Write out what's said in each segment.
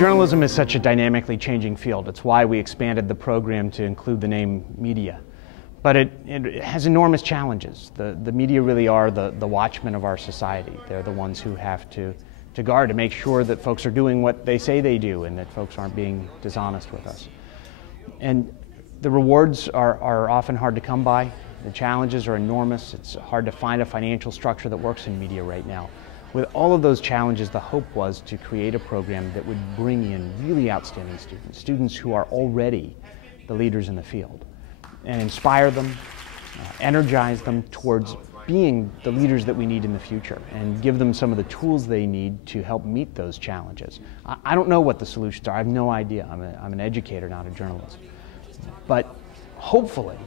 Journalism is such a dynamically changing field. It's why we expanded the program to include the name media. But it has enormous challenges. The media really are the watchmen of our society. They're the ones who have to guard, to make sure that folks are doing what they say they do and that folks aren't being dishonest with us. And the rewards are often hard to come by. The challenges are enormous. It's hard to find a financial structure that works in media right now. With all of those challenges, the hope was to create a program that would bring in really outstanding students, students who are already the leaders in the field, and inspire them, energize them towards being the leaders that we need in the future, and give them some of the tools they need to help meet those challenges. I don't know what the solutions are. I have no idea. I'm an educator, not a journalist. But hopefully,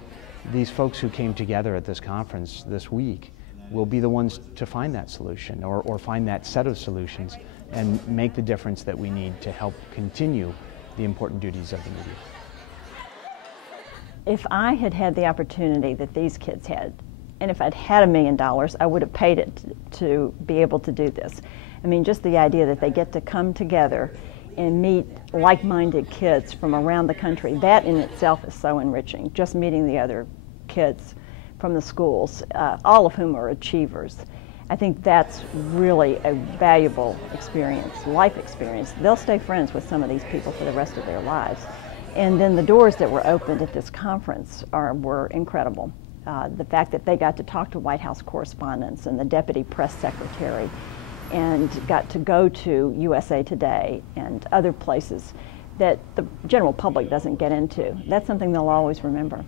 these folks who came together at this conference this week will be the ones to find that solution or find that set of solutions and make the difference that we need to help continue the important duties of the media. If I had had the opportunity that these kids had, and if I'd had $1 million, I would have paid it to be able to do this. I mean, just the idea that they get to come together and meet like-minded kids from around the country, that in itself is so enriching, just meeting the other kids from the schools, all of whom are achievers. I think that's really a valuable experience, life experience. They'll stay friends with some of these people for the rest of their lives. And then the doors that were opened at this conference were incredible. The fact that they got to talk to White House correspondents and the deputy press secretary and got to go to USA Today and other places that the general public doesn't get into. That's something they'll always remember.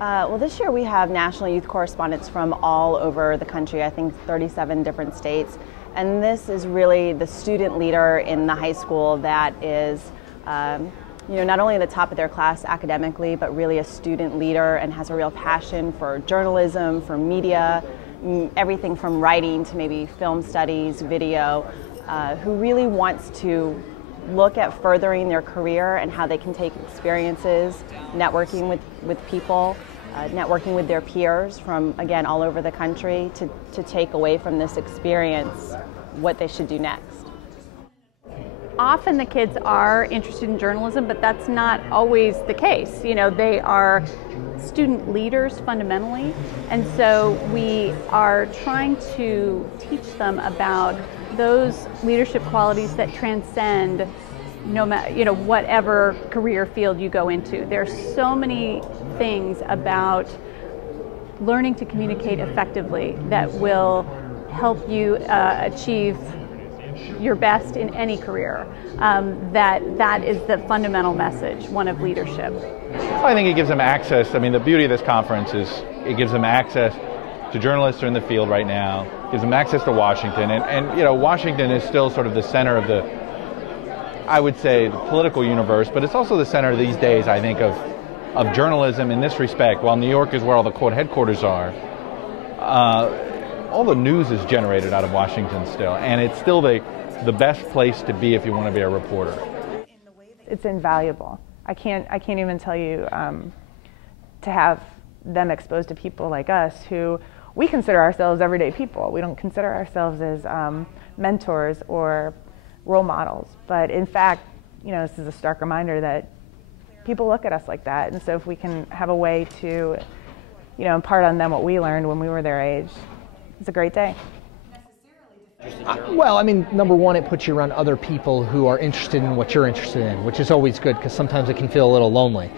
Well, this year we have national youth correspondents from all over the country, I think 37 different states. And this is really the student leader in the high school that is not only the top of their class academically, but really a student leader and has a real passion for journalism, for media, everything from writing to maybe film studies, video, who really wants to look at furthering their career and how they can take experiences, networking with people, networking with their peers from, again, all over the country to take away from this experience what they should do next. Often the kids are interested in journalism, but that's not always the case. You know, they are student leaders fundamentally, and so we are trying to teach them about those leadership qualities that transcend no matter, whatever career field you go into. There's so many things about learning to communicate effectively that will help you achieve your best in any career. That is the fundamental message, one of leadership. I think it gives them access. I mean, the beauty of this conference is it gives them access to journalists who are in the field right now, gives them access to Washington, and Washington is still sort of the center of the, I would say, the political universe, but it's also the center these days, I think, of journalism in this respect. While New York is where all the quote headquarters are, all the news is generated out of Washington still, and it's still the best place to be if you want to be a reporter. It's invaluable. I can't even tell you to have them exposed to people like us who we consider ourselves everyday people. We don't consider ourselves as mentors or role models, but in fact, this is a stark reminder that people look at us like that, and so if we can have a way to, impart on them what we learned when we were their age, it's a great day. Well, I mean, number one, it puts you around other people who are interested in what you're interested in, which is always good because sometimes it can feel a little lonely.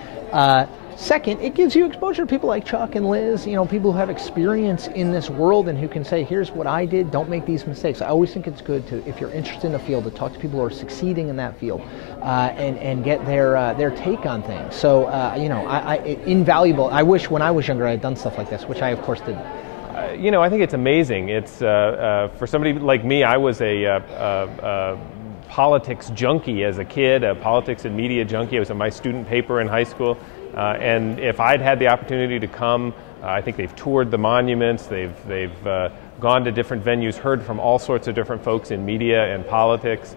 Second, it gives you exposure to people like Chuck and Liz, people who have experience in this world and who can say, here's what I did, don't make these mistakes. I always think it's good to, if you're interested in a field, to talk to people who are succeeding in that field and get their take on things. So, invaluable. I wish when I was younger I had done stuff like this, which I, of course, didn't. I think it's amazing. It's for somebody like me, I was a politics junkie as a kid, a politics and media junkie. It was my student paper in high school. And if I'd had the opportunity to come, I think they've toured the monuments, they've gone to different venues, heard from all sorts of different folks in media and politics,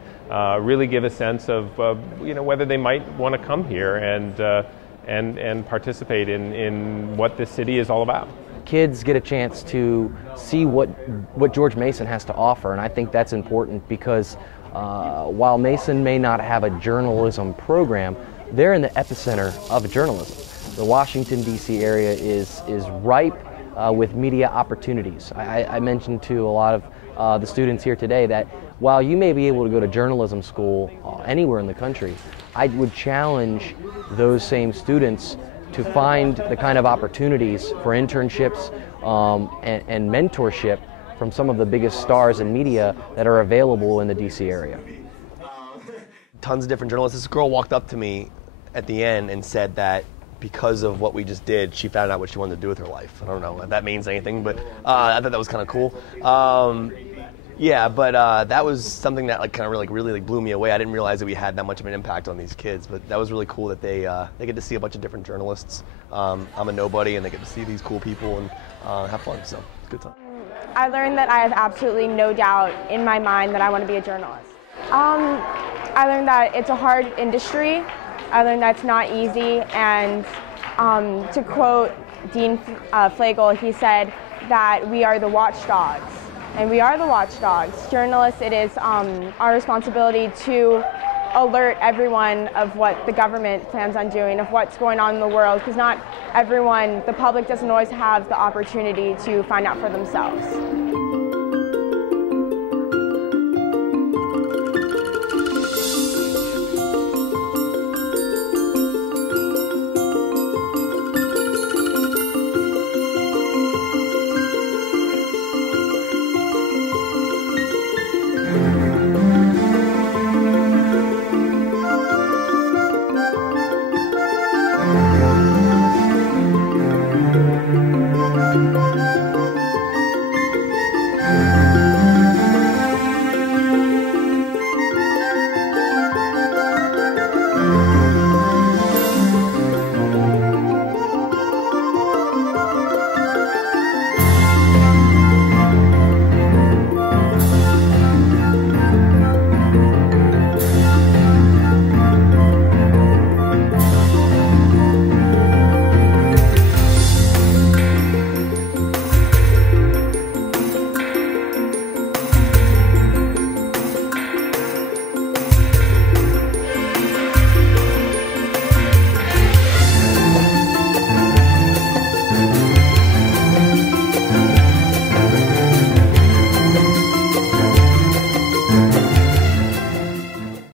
really give a sense of whether they might want to come here and participate in what this city is all about. Kids get a chance to see what George Mason has to offer, and I think that's important because while Mason may not have a journalism program, they're in the epicenter of journalism. The Washington, D.C. area is ripe with media opportunities. I mentioned to a lot of the students here today that while you may be able to go to journalism school anywhere in the country, I would challenge those same students to find the kind of opportunities for internships and mentorship from some of the biggest stars in media that are available in the DC area. Tons of different journalists. This girl walked up to me at the end and said that because of what we just did, she found out what she wanted to do with her life. I don't know if that means anything, but I thought that was kind of cool. Yeah, but that was something that really blew me away. I didn't realize that we had that much of an impact on these kids, but that was really cool that they get to see a bunch of different journalists. I'm a nobody, and they get to see these cool people and have fun. So it's a good time. I learned that I have absolutely no doubt in my mind that I want to be a journalist. I learned that it's a hard industry. I learned that it's not easy, and to quote Dean Flagle, he said that we are the watchdogs. And we are the watchdogs. Journalists, it is our responsibility to alert everyone of what the government plans on doing, of what's going on in the world, because not everyone, the public doesn't always have the opportunity to find out for themselves.